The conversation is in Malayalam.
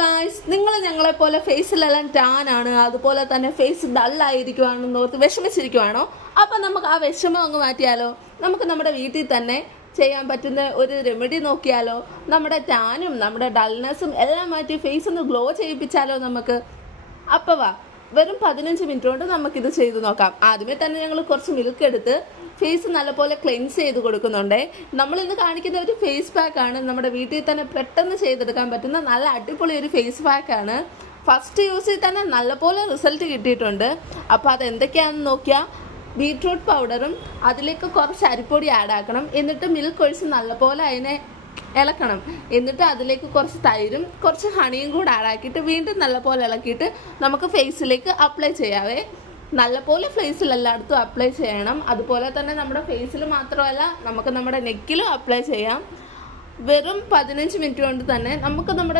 ഗായ്സ്, നിങ്ങൾ ഞങ്ങളെ പോലെ ഫേസിലെല്ലാം ടാൻ ആണ്, അതുപോലെ തന്നെ ഫേസ് ഡള്ളായിരിക്കുവാണെന്ന് ഓർത്ത് വിഷമിച്ചിരിക്കുവാണോ? അപ്പം നമുക്ക് ആ വിഷമം അങ്ങ് മാറ്റിയാലോ? നമുക്ക് നമ്മുടെ വീട്ടിൽ തന്നെ ചെയ്യാൻ പറ്റുന്ന ഒരു റെമഡി നോക്കിയാലോ? നമ്മുടെ ടാനും നമ്മുടെ ഡൾനെസ്സും എല്ലാം മാറ്റി ഫേസ് ഒന്ന് ഗ്ലോ ചെയ്യിപ്പിച്ചാലോ നമുക്ക്? അപ്പം വാ, വെറും 15 മിനിറ്റ് കൊണ്ട് നമുക്കിത് ചെയ്ത് നോക്കാം. ആദ്യമേ തന്നെ ഞങ്ങൾ കുറച്ച് മിൽക്ക് എടുത്ത് ഫേസ് നല്ലപോലെ ക്ലെൻസ് ചെയ്ത് കൊടുക്കുന്നുണ്ട്. നമ്മളിന്ന് കാണിക്കുന്ന ഒരു ഫേസ് പാക്കാണ്, നമ്മുടെ വീട്ടിൽ തന്നെ പെട്ടെന്ന് ചെയ്തെടുക്കാൻ പറ്റുന്ന നല്ല അടിപൊളി ഒരു ഫേസ് പാക്കാണ്. ഫസ്റ്റ് യൂസിൽ തന്നെ നല്ലപോലെ റിസൾട്ട് കിട്ടിയിട്ടുണ്ട്. അപ്പോൾ അതെന്തൊക്കെയാണെന്ന് നോക്കിയാൽ, ബീട്രൂട്ട് പൗഡറും അതിലേക്ക് കുറച്ച് അരിപ്പൊടി ആഡ് ആക്കണം. എന്നിട്ട് മിൽക്ക് ഒഴിച്ച് നല്ലപോലെ അതിനെ ഇളക്കണം. എന്നിട്ട് അതിലേക്ക് കുറച്ച് തൈരും കുറച്ച് ഹണിയും കൂടെ ആഡാക്കിയിട്ട് വീണ്ടും നല്ലപോലെ ഇളക്കിയിട്ട് നമുക്ക് ഫേസിലേക്ക് അപ്ലൈ ചെയ്യാവേ. നല്ലപോലെ ഫേസിൽ എല്ലായിടത്തും അപ്ലൈ ചെയ്യണം. അതുപോലെ തന്നെ നമ്മുടെ ഫേസിൽ മാത്രമല്ല, നമുക്ക് നമ്മുടെ നെക്കിലും അപ്ലൈ ചെയ്യാം. വെറും 15 മിനിറ്റ് കൊണ്ട് തന്നെ നമുക്ക് നമ്മുടെ